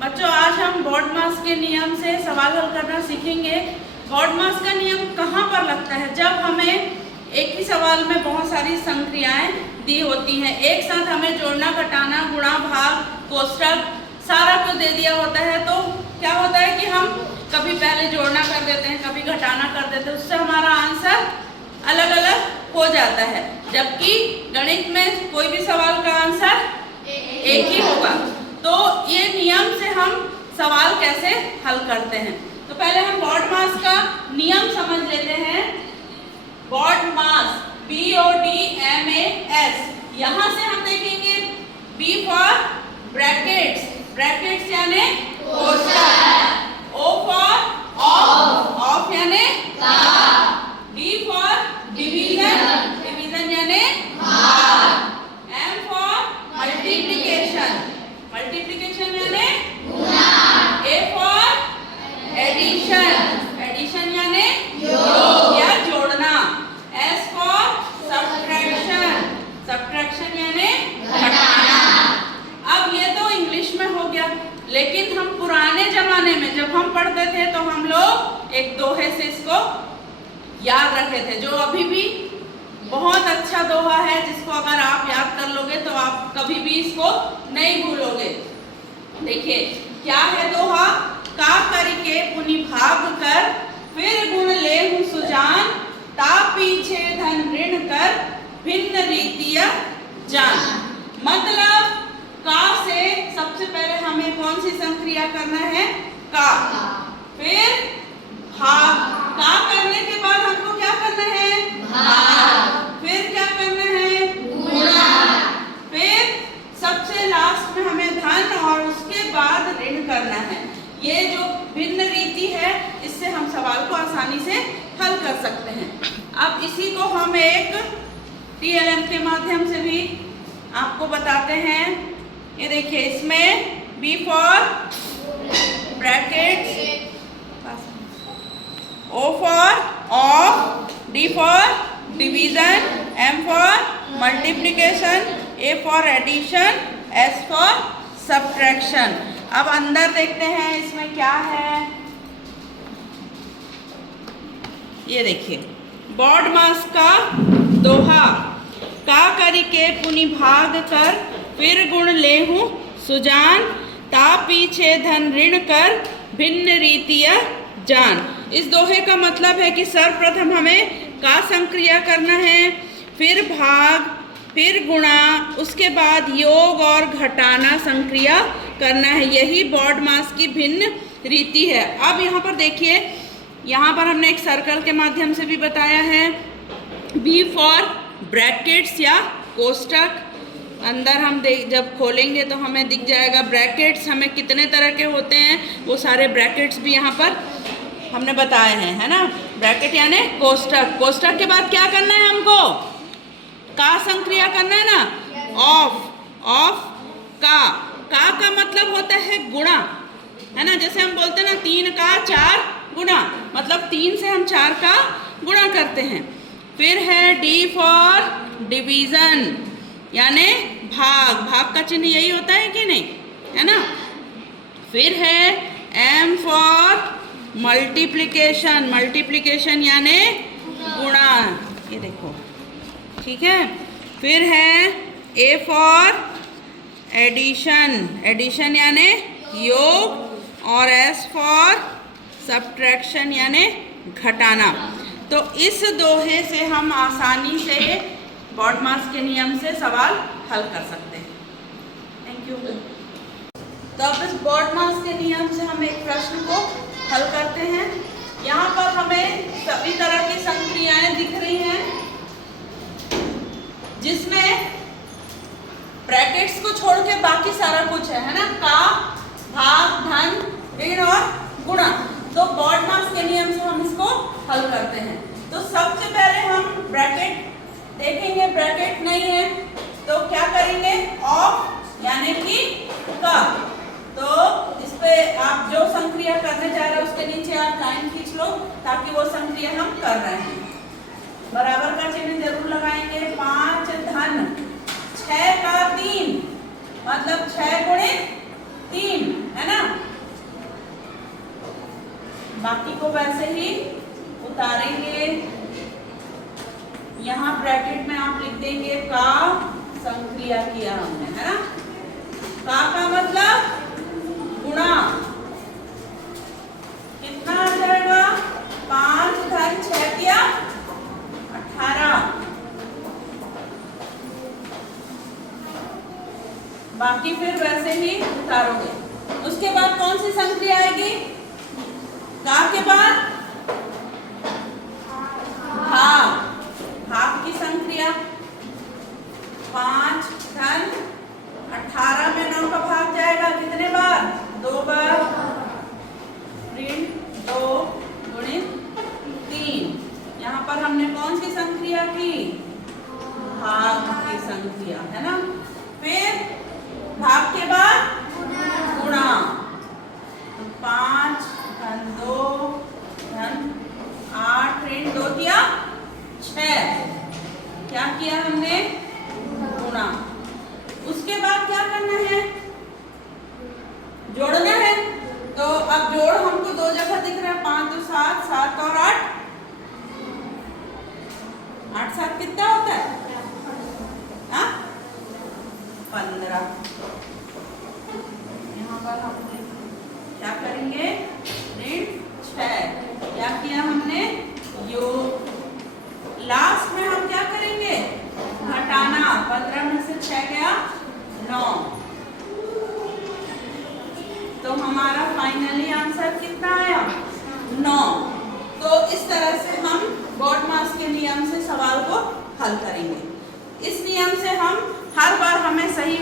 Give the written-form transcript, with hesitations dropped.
बच्चों आज हम BODMAS के नियम से सवाल हल करना सीखेंगे। BODMAS का नियम कहाँ पर लगता है? जब हमें एक ही सवाल में बहुत सारी संक्रियाएं दी होती हैं, एक साथ हमें जोड़ना, घटाना, गुणा, भाग, कोष्टक सारा कुछ दे दिया होता है, तो क्या होता है कि हम कभी पहले जोड़ना कर देते हैं, कभी घटाना कर देते हैं, उससे हमारा आंसर अलग अलग हो जाता है। जबकि गणित में कोई भी सवाल का आंसर एक ही होगा। तो ये नियम से हम सवाल कैसे हल करते हैं, तो पहले हम BODMAS का नियम समझ लेते हैं। BODMAS BODMAS, यहाँ से हम देखेंगे B फॉर ब्रैकेट्स, ब्रैकेट्स यानी कोष्टक, O फॉर ऑफ, ऑफ यानी D फॉर डिवीजन, डिवीजन यानी भाग, M फॉर मल्टीप्लिकेशन, मल्टीप्लिकेशन यानी गुणा, A फॉर एडिशन, एडिशन यानी योग या जोड़ना, S फॉर सब्ट्रैक्शन, सब्ट्रैक्शन यानी घटाना। अब ये तो इंग्लिश में हो गया, लेकिन हम पुराने जमाने में जब हम पढ़ते थे तो हम लोग एक दोहे से इसको याद रखे थे, जो अभी भी बहुत अच्छा दोहा है, जिसको अगर आप याद कर लोगे तो आप कभी भी इसको नहीं भूलोगे। देखिए क्या है दोहा? का करके पुनि भाग कर, फिर गुण लेहु सुजान, ता पीछे धन ऋण कर, भिन्न रीतिया जान। मतलब का से सबसे पहले हमें कौन सी संक्रिया करना है? का, फिर भाग, का करने के बाद हमको क्या करना है? भाग, फिर क्या करना है? गुणा, फिर सबसे लास्ट में हमें धन और उसके बाद ऋण करना है। ये जो भिन्न रीति है, इससे हम सवाल को आसानी से हल कर सकते हैं। अब इसी को हम एक TLM के माध्यम से भी आपको बताते हैं। ये देखिए, इसमें B for brackets, O for of, D for division, M for multiplication, A for addition, S for subtraction. अब अंदर देखते हैं इसमें क्या है। ये देखिए BODMAS का दोहा, का करके पुनि भाग कर, फिर गुण लेहु सुजान, ता पीछे धन ऋण कर, भिन्न रीतिया जान। इस दोहे का मतलब है कि सर्वप्रथम हमें का संक्रिया करना है, फिर भाग, फिर गुणा, उसके बाद योग और घटाना संक्रिया करना है। यही BODMAS की भिन्न रीति है। अब यहाँ पर देखिए, यहाँ पर हमने एक सर्कल के माध्यम से भी बताया है। B फॉर ब्रैकेट्स या कोष्टक, अंदर हम जब खोलेंगे तो हमें दिख जाएगा ब्रैकेट्स हमें कितने तरह के होते हैं, वो सारे ब्रैकेट्स भी यहाँ पर हमने बताए हैं, है ना। ब्रैकेट यानी कोष्टक, कोष्टक के बाद क्या करना है हमको? का संक्रिया करना है ना, ऑफ, ऑफ का मतलब होता है गुणा, है ना। जैसे हम बोलते हैं ना 3 का 4 गुणा, मतलब 3 से हम 4 का गुणा करते हैं। फिर है D फॉर डिवीजन यानी भाग, भाग का चिन्ह यही होता है कि नहीं, है ना। फिर है M फॉर मल्टीप्लिकेशन, मल्टीप्लिकेशन यानी गुणा, ये देखो, ठीक है। फिर है A फॉर एडिशन, एडिशन यानी योग, और S फॉर सब्ट्रैक्शन यानी घटाना। तो इस दोहे से हम आसानी से BODMAS के नियम से सवाल हल कर सकते हैं। Thank you. तो अब इस BODMAS के नियम से हम एक प्रश्न को हल करते हैं। यहाँ पर हमें सभी तरह की संक्रियाएं दिख रही हैं, जिसमें ब्रैकेट्स को छोड़ के बाकी सारा कुछ है ना। का, भाग, धन, ऋण और गुणा। तो BODMAS के नियम से हम इसको हल करते हैं। तो सबसे पहले हम ब्रैकेट देखेंगे, ब्रैकेट नहीं है तो क्या करेंगे? ऑफ यानी कि का। तो इस पे आप जो संक्रिया करने जा रहे हैं उसके नीचे आप लाइन खींच लो, ताकि वो संक्रिया हम कर रहे हैं। बराबर का चिन्ह जरूर लगाएंगे। 5 धन 6 का 3, मतलब 6 गुणे 3, है ना। संक्रिया किया हमने, है ना। का मतलब गुणा, कितना आ जाएगा 5 धन 6 किया 18। बाकी फिर वैसे ही उतारोगे। उसके बाद कौन सी संक्रिया आएगी? का के बाद भाग की संक्रिया। 5 धन 18 में 9 का भाग जाएगा कितने बार? 2 बार। ऋण 2 गुणित 3। यहाँ पर हमने कौन सी संक्रिया की? भाग की संक्रिया, है ना। फिर भाग के बाद गुणा। 5 धन 2 धन 8 ऋण 2 किया 6। क्या किया हमने? गुणा। उसके बाद क्या करना है? जोड़ना है। तो अब जोड़ हमको 2 जगह दिख रहा है। 5 2 7, 7 और 8, 8 7 कितना होता है? 15। यहाँ पर हम क्या करेंगे? ऋण 6। क्या किया हमने? योग। लास्ट में हम क्या करेंगे? घटाना। 15 में से 6 गया 9। तो हमारा फाइनली आंसर कितना आया? 9। तो इस तरह से हम बॉडमास के नियम से सवाल को हल करेंगे। इस नियम से हम हर बार हमें सही